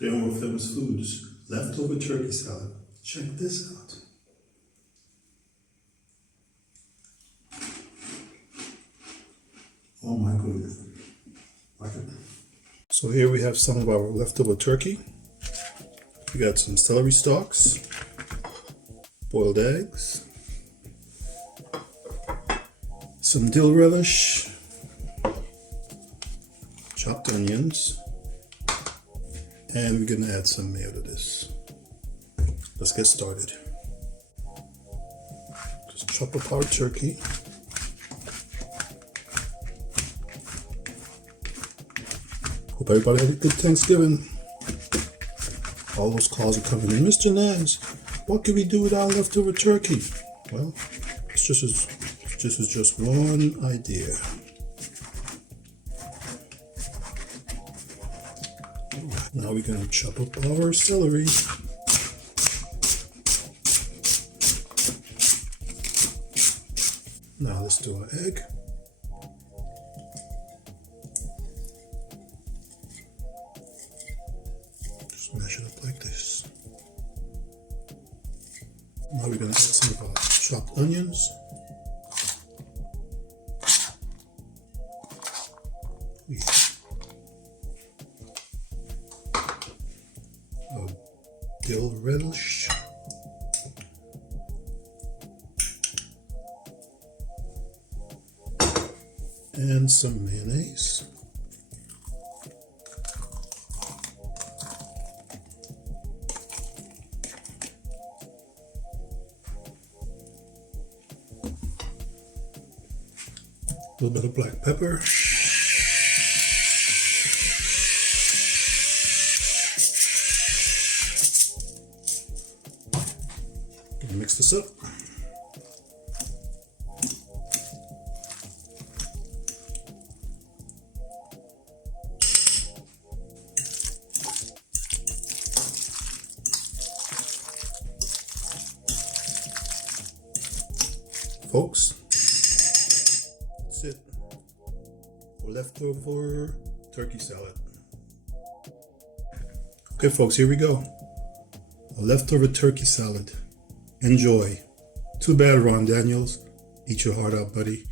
Today on World Famous Foods, leftover turkey salad. Check this out. Oh my goodness. Like it. So here we have some of our leftover turkey. We got some celery stalks, boiled eggs, some dill relish, chopped onions, and we're gonna add some mayo to this. Let's get started. Just chop up our turkey. Hope everybody had a good Thanksgiving. All those calls are coming in. Mr. Nance, what can we do with our leftover turkey? Well, this is just one idea. Now we're going to chop up our celery. Now let's do an egg. Just mash it up like this. Now we're going to add some of our chopped onions. Dill relish, and some mayonnaise. A little bit of black pepper. Mix this up. Folks, that's it. Leftover turkey salad. Okay, folks, here we go. A leftover turkey salad. Enjoy. Too bad, Ron Daniels. Eat your heart out, buddy.